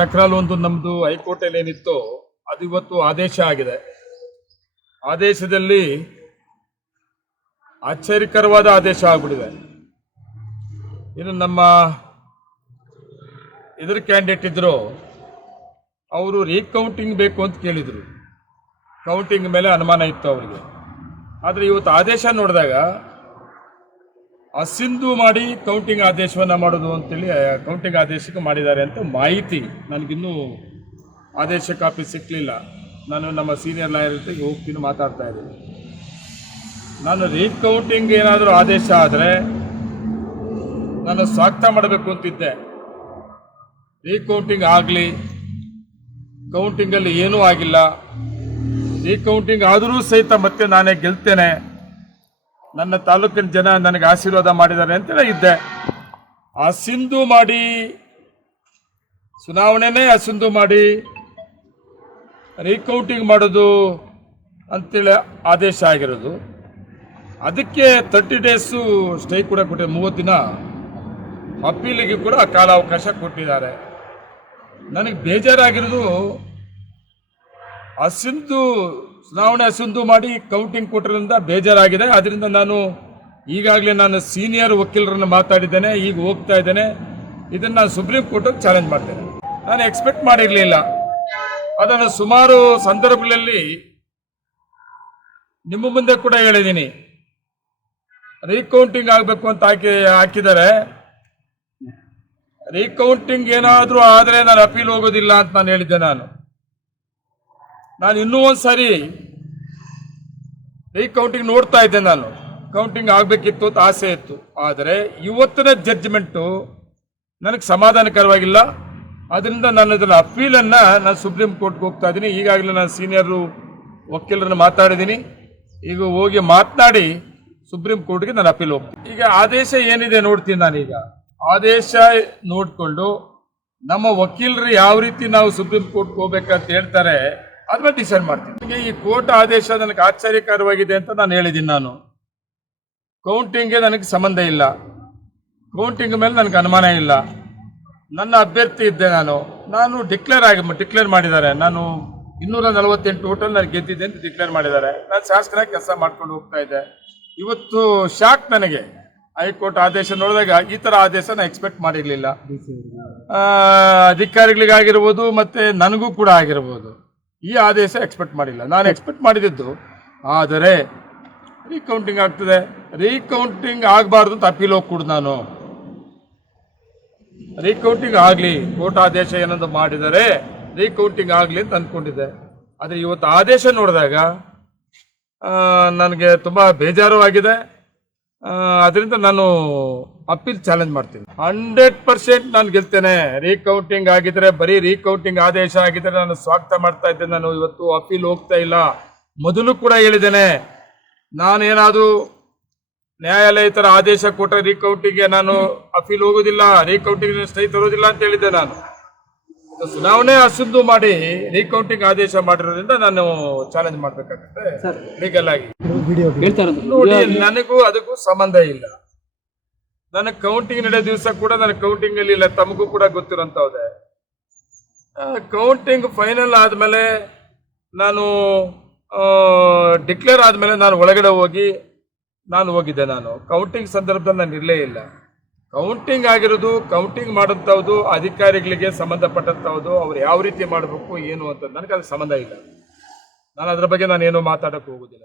ತಕರಾರು ಒಂದು ನಮ್ಮದು ಹೈಕೋರ್ಟಲ್ಲಿ ಏನಿತ್ತು ಅದು ಇವತ್ತು ಆದೇಶ ಆಗಿದೆ. ಆದೇಶದಲ್ಲಿ ಆಶ್ಚರ್ಯಕರವಾದ ಆದೇಶ ಆಗ್ಬಿಟ್ಟಿದೆ. ಇನ್ನು ನಮ್ಮ ಇದ್ರ ಕ್ಯಾಂಡಿಡೇಟ್ ಇದ್ರು, ಅವರು ರೀಕೌಂಟಿಂಗ್ ಬೇಕು ಅಂತ ಕೇಳಿದರು. ಕೌಂಟಿಂಗ್ ಮೇಲೆ ಅನುಮಾನ ಇತ್ತು ಅವರಿಗೆ. ಆದರೆ ಇವತ್ತು ಆದೇಶ ನೋಡಿದಾಗ ಅಸಿಂಧು ಮಾಡಿ ಕೌಂಟಿಂಗ್ ಆದೇಶವನ್ನು ಮಾಡೋದು ಅಂತೇಳಿ ಕೌಂಟಿಂಗ್ ಆದೇಶಕ್ಕೆ ಮಾಡಿದ್ದಾರೆ ಅಂತ ಮಾಹಿತಿ ನನಗಿನ್ನೂ ಆದೇಶ ಕಾಪಿ ಸಿಕ್ಕಲಿಲ್ಲ ನಾನು ನಮ್ಮ ಸೀನಿಯರ್ ಲಾಯರ್ ಜೊತೆಗೆ ಹೋಗ್ತೀನಿ ಮಾತಾಡ್ತಾ ಇದ್ದೀನಿ. ನಾನು ರೀಕೌಂಟಿಂಗ್ ಏನಾದರೂ ಆದೇಶ ಆದರೆ ನಾನು ಸ್ವಾಗತ ಮಾಡಬೇಕು ಅಂತಿದ್ದೆ. ರೀಕೌಂಟಿಂಗ್ ಆಗಲಿ ಕೌಂಟಿಂಗಲ್ಲಿ ಏನೂ ಆಗಿಲ್ಲ. ರೀಕೌಂಟಿಂಗ್ ಆದರೂ ಸಹಿತ ಮತ್ತೆ ನಾನೇ ಗೆಲ್ತೇನೆ. ನನ್ನ ತಾಲೂಕಿನ ಜನ ನನಗೆ ಆಶೀರ್ವಾದ ಮಾಡಿದ್ದಾರೆ ಅಂತೇಳಿ ಇದ್ದೆ. ಸಿಂಧು ಮಾಡಿ, ಚುನಾವಣೆನೇ ಸಿಂಧು ಮಾಡಿ ರೀಕೌಂಟಿಂಗ್ ಮಾಡೋದು ಅಂತೇಳಿ ಆದೇಶ ಆಗಿರೋದು. ಅದಕ್ಕೆ ತರ್ಟಿ ಡೇಸು ಸ್ಟೇ ಕೂಡ ಕೊಟ್ಟಿದ್ದಾರೆ, ಮೂವತ್ತು ದಿನ ಅಪೀಲಿಗೆ ಕೂಡ ಕಾಲಾವಕಾಶ ಕೊಟ್ಟಿದ್ದಾರೆ. ನನಗೆ ಬೇಜಾರಾಗಿರೋದು ಅಸಿಂಧು ಚುನಾವಣೆ ಸಿಂಧು ಮಾಡಿ ಕೌಂಟಿಂಗ್ ಕೊಟ್ಟಿರೋದ್ರಿಂದ ಬೇಜಾರಾಗಿದೆ. ಅದರಿಂದ ನಾನು ಈಗಾಗಲೇ ನಾನು ಸೀನಿಯರ್ ವಕೀಲರನ್ನು ಮಾತಾಡಿದ್ದೇನೆ. ಈಗ ಹೋಗ್ತಾ ಇದ್ದೇನೆ. ಇದನ್ನು ನಾನು ಸುಪ್ರೀಂ ಕೋರ್ಟಿಗೆ ಚಾಲೆಂಜ್ ಮಾಡ್ತೇನೆ. ನಾನು ಎಕ್ಸ್ಪೆಕ್ಟ್ ಮಾಡಿರಲಿಲ್ಲ. ಅದನ್ನು ಸುಮಾರು ಸಂದರ್ಭಗಳಲ್ಲಿ ನಿಮ್ಮ ಮುಂದೆ ಕೂಡ ಹೇಳಿದ್ದೀನಿ. ರೀಕೌಂಟಿಂಗ್ ಆಗಬೇಕು ಅಂತ ಹಾಕಿ, ಹಾಕಿದ್ದಾರೆ. ರೀಕೌಂಟಿಂಗ್ ಏನಾದರೂ ಆದರೆ ನಾನು ಅಪೀಲ್ ಹೋಗೋದಿಲ್ಲ ಅಂತ ನಾನು ಹೇಳಿದ್ದೆ ನಾನು. ನಾನು ಇನ್ನೂ ಒಂದು ಸಾರಿ ರೀಕೌಂಟಿಂಗ್ ನೋಡ್ತಾ ಇದ್ದೆ ನಾನು. ಕೌಂಟಿಂಗ್ ಆಗಬೇಕಿತ್ತು ಅಂತ ಆಸೆ ಇತ್ತು. ಆದರೆ ಇವತ್ತಿನ ಜಡ್ಜ್ಮೆಂಟು ನನಗೆ ಸಮಾಧಾನಕರವಾಗಿಲ್ಲ. ಅದರಿಂದ ನಾನು ಇದನ್ನು ಅಪೀಲನ್ನು ನಾನು ಸುಪ್ರೀಂ ಕೋರ್ಟ್ಗೆ ಹೋಗ್ತಾ ಇದ್ದೀನಿ. ಈಗಾಗಲೇ ನಾನು ಸೀನಿಯರು ವಕೀಲರನ್ನು ಮಾತಾಡಿದ್ದೀನಿ. ಈಗ ಹೋಗಿ ಮಾತನಾಡಿ ಸುಪ್ರೀಂ ಕೋರ್ಟ್ಗೆ ನಾನು ಅಪೀಲ್ ಹೋಗ್ತೀನಿ. ಈಗ ಆದೇಶ ಏನಿದೆ ನೋಡ್ತೀನಿ ನಾನೀಗ ಆದೇಶ ನೋಡಿಕೊಂಡು ನಮ್ಮ ವಕೀಲರು ಯಾವ ರೀತಿ ನಾವು ಸುಪ್ರೀಂ ಕೋರ್ಟ್ಗೆ ಹೋಗ್ಬೇಕಂತ ಹೇಳ್ತಾರೆ ಅದ್ಮೇಲೆ ಡಿಸೈಡ್ ಮಾಡ್ತೀನಿ. ಈ ಕೋರ್ಟ್ ಆದೇಶ ನನಗೆ ಆಶ್ಚರ್ಯಕರವಾಗಿದೆ ಅಂತ ನಾನು ಹೇಳಿದ್ದೀನಿ ನಾನು. ಕೌಂಟಿಂಗ್ಗೆ ನನಗೆ ಸಂಬಂಧ ಇಲ್ಲ. ಕೌಂಟಿಂಗ್ ಮೇಲೆ ನನಗೆ ಅನುಮಾನ ಇಲ್ಲ. ನನ್ನ ಅಭ್ಯರ್ಥಿ ಇದ್ದೆ ನಾನು. ನಾನು ಡಿಕ್ಲೇರ್ ಆಗಿ ಡಿಕ್ಲೇರ್ ಮಾಡಿದ್ದಾರೆ. ನಾನು ಇನ್ನೂರ ನಲವತ್ತೆಂಟು ಟೋಟಲ್ ನಾನು ಗೆದ್ದಿದ್ದೆ ಅಂತ ಡಿಕ್ಲೇರ್ ಮಾಡಿದ್ದಾರೆ. ನಾನು ಶಾಸಕನ ಕೆಲಸ ಮಾಡ್ಕೊಂಡು ಹೋಗ್ತಾ ಇದ್ದೆ. ಇವತ್ತು ಶಾಕ್ ನನಗೆ. ಹೈಕೋರ್ಟ್ ಆದೇಶ ನೋಡಿದಾಗ ಈ ಥರ ಆದೇಶ ನಾನು ಎಕ್ಸ್ಪೆಕ್ಟ್ ಮಾಡಿರಲಿಲ್ಲ. ಅಧಿಕಾರಿಗಳಿಗಾಗಿರ್ಬೋದು ಮತ್ತು ನನಗೂ ಕೂಡ ಆಗಿರ್ಬೋದು. ಈ ಆದೇಶ ಎಕ್ಸ್ಪೆಕ್ಟ್ ಮಾಡಿಲ್ಲ. ನಾನು ಎಕ್ಸ್ಪೆಕ್ಟ್ ಮಾಡಿದ್ದು ಆದರೆ ರೀಕೌಂಟಿಂಗ್ ಆಗ್ತದೆ. ರೀಕೌಂಟಿಂಗ್ ಆಗಬಾರ್ದು ಅಂತ ಅಪೀಲ್ ಹೋಗ್ಕೊಡು ನಾನು. ರೀಕೌಂಟಿಂಗ್ ಆಗಲಿ, ಕೋರ್ಟ್ ಆದೇಶ ಏನೊಂದು ಮಾಡಿದರೆ ರೀಕೌಂಟಿಂಗ್ ಆಗಲಿ ಅಂತ ಅಂದ್ಕೊಂಡಿದ್ದೆ ಆದರೆ ಇವತ್ತು ಆದೇಶ ನೋಡಿದಾಗ ನನಗೆ ತುಂಬ ಬೇಜಾರು ಆಗಿದೆ ಅದರಿಂದ ನಾನು ಅಪೀಲ್ ಚಾಲೆಂಜ್ ಮಾಡ್ತೀನಿ. ಹಂಡ್ರೆಡ್ ಪರ್ಸೆಂಟ್ ನಾನು ಗೆಲ್ತೇನೆ. ರೀಕೌಂಟಿಂಗ್ ಆಗಿದ್ರೆ ಬರೀ ರೀಕೌಂಟಿಂಗ್ ಆದೇಶ ಆಗಿದ್ರೆ ನಾನು ಸ್ವಾಗತ ಮಾಡ್ತಾ ಇದ್ದೇನೆ. ನಾನು ಇವತ್ತು ಅಪೀಲ್ ಹೋಗ್ತಾ ಇಲ್ಲ. ಮೊದಲು ಕೂಡ ಹೇಳಿದ್ದೇನೆ. ನಾನೇನಾದರೂ ನ್ಯಾಯಾಲಯ ಥರ ಆದೇಶ ಕೊಟ್ಟರೆ ರೀಕೌಂಟಿಂಗ್ಗೆ ನಾನು ಅಪೀಲ್ ಹೋಗೋದಿಲ್ಲ ರೀಕೌಂಟಿಂಗ್ ಸ್ಟೇ ತರೋದಿಲ್ಲ ಅಂತ ಹೇಳಿದ್ದೆ ನಾನು. ಚುನಾವಣೆ ಅಸುದ್ದು ಮಾಡಿ ರೀಕೌಂಟಿಂಗ್ ಆದೇಶ ಮಾಡಿರೋದ್ರಿಂದ ನಾನು ಚಾಲೆಂಜ್ ಮಾಡ್ಬೇಕಾಗತ್ತೆ. ಲೀಗಲ್ ಆಗಿ. ನೋಡಿ ನನಗೂ ಅದಕ್ಕೂ ಸಂಬಂಧ ಇಲ್ಲ. ನನಗೆ ಕೌಂಟಿಂಗ್ ನಡೆಯೋ ದಿವಸ ಕೂಡ ನನಗೆ ಕೌಂಟಿಂಗ್ ಅಲ್ಲಿ ಇಲ್ಲ, ತಮಗೂ ಕೂಡ ಗೊತ್ತಿರೋಂಥವ್ದೆ ಕೌಂಟಿಂಗ್ ಫೈನಲ್ ಆದಮೇಲೆ ನಾನು ಡಿಕ್ಲೇರ್ ಆದಮೇಲೆ ನಾನು ಒಳಗಡೆ ಹೋಗಿ ನಾನು ಹೋಗಿದ್ದೆ ನಾನು. ಕೌಂಟಿಂಗ್ ಸಂದರ್ಭದಲ್ಲಿ ನಾನು ಇರಲೇ ಇಲ್ಲ. ಕೌಂಟಿಂಗ್ ಆಗಿರೋದು ಕೌಂಟಿಂಗ್ ಮಾಡೋಂಥದ್ದು ಅಧಿಕಾರಿಗಳಿಗೆ ಸಂಬಂಧಪಟ್ಟಂಥವ್ದು ಅವ್ರು ಯಾವ ರೀತಿ ಮಾಡಬೇಕು, ಏನು ಅಂತ, ನನಗೆ ಅದು ಸಂಬಂಧ ಇಲ್ಲ. ನಾನು ಅದ್ರ ಬಗ್ಗೆ ನಾನು ಏನು ಮಾತಾಡಕ್ಕೆ ಹೋಗೋದಿಲ್ಲ.